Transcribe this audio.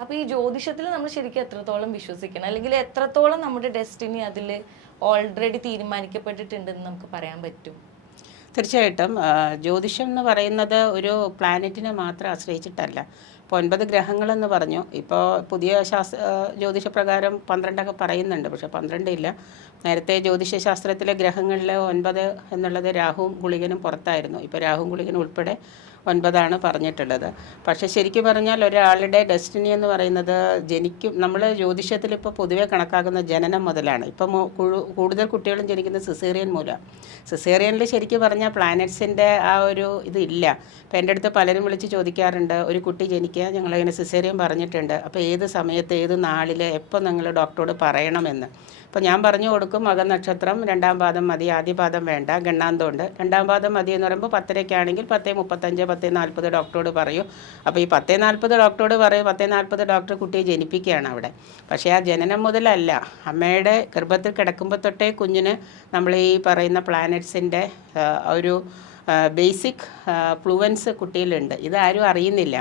അപ്പൊ ഈ ജ്യോതിഷത്തിൽ നമ്മൾ ശരിക്കും എത്രത്തോളം വിശ്വസിക്കണം, അല്ലെങ്കിൽ എത്രത്തോളം നമ്മുടെ ഡെസ്റ്റിനി അതിൽ ഓൾറെഡി തീരുമാനിക്കപ്പെട്ടിട്ടുണ്ടെന്ന് നമുക്ക് പറയാൻ പറ്റും? തീർച്ചയായിട്ടും ജ്യോതിഷം എന്ന് പറയുന്നത് ഒരു പ്ലാനറ്റിനെ മാത്രം ആശ്രയിച്ചിട്ടല്ല. ഇപ്പോൾ 9 ഗ്രഹങ്ങളെന്ന് പറഞ്ഞു. ഇപ്പോൾ പുതിയ ജ്യോതിഷപ്രകാരം 12 പറയുന്നുണ്ട്, പക്ഷേ 12 ഇല്ല. നേരത്തെ ജ്യോതിഷശാസ്ത്രത്തിലെ ഗ്രഹങ്ങളിൽ 9 എന്നുള്ളത് രാഹുവും ഗുളികനും പുറത്തായിരുന്നു. ഇപ്പോൾ രാഹുവും ഗുളികനും ഉൾപ്പെടെ 9 പറഞ്ഞിട്ടുള്ളത്. പക്ഷേ ശരിക്കും പറഞ്ഞാൽ ഒരാളുടെ ഡെസ്റ്റിനി എന്ന് പറയുന്നത് നമ്മൾ ജ്യോതിഷത്തിൽ ഇപ്പോൾ പൊതുവെ കണക്കാക്കുന്ന ജനനം മുതലാണ്. ഇപ്പം കൂടുതൽ കുട്ടികളും ജനിക്കുന്നത് സിസേറിയൻ മൂലം. സിസേറിയനിൽ ശരിക്കും പറഞ്ഞാൽ പ്ലാനറ്റ്സിൻ്റെ ആ ഒരു ഇതില്ല. ഇപ്പം എൻ്റെ അടുത്ത് പലരും വിളിച്ച് ചോദിക്കാറുണ്ട്, ഒരു കുട്ടി ജനിക്കുക, ഞങ്ങളിങ്ങനെ സിസേറിയൻ പറഞ്ഞിട്ടുണ്ട്, അപ്പോൾ ഏത് സമയത്ത് ഏത് നാളിൽ എപ്പോൾ നിങ്ങൾ ഡോക്ടറോട് പറയണമെന്ന്. അപ്പോൾ ഞാൻ പറഞ്ഞു കൊടുക്കും, മകനക്ഷത്രം 2-ാം പാദം മതി, ആദ്യ പാദം വേണ്ട, ഗണ്ണാന്തമുണ്ട്. 2-ാം പാദം മതി എന്ന് പറയുമ്പോൾ 10:00-ക്കാണെങ്കിൽ 10:35, 10:40 ഡോക്ടറോട് പറയൂ. അപ്പോൾ ഈ 10:40 ഡോക്ടറോട് പറയും, 10:40 ഡോക്ടർ കുട്ടിയെ ജനിപ്പിക്കുകയാണ് അവിടെ. പക്ഷേ ആ ജനനം മുതലല്ല, അമ്മയുടെ ഗർഭത്തിൽ കിടക്കുമ്പോൾ തൊട്ടേ കുഞ്ഞിന് നമ്മൾ ഈ പറയുന്ന പ്ലാനറ്റ്സിൻ്റെ ഒരു ബേസിക് ഫ്ലുവൻസ് കുട്ടിയിലുണ്ട്. ഇതാരും അറിയുന്നില്ല.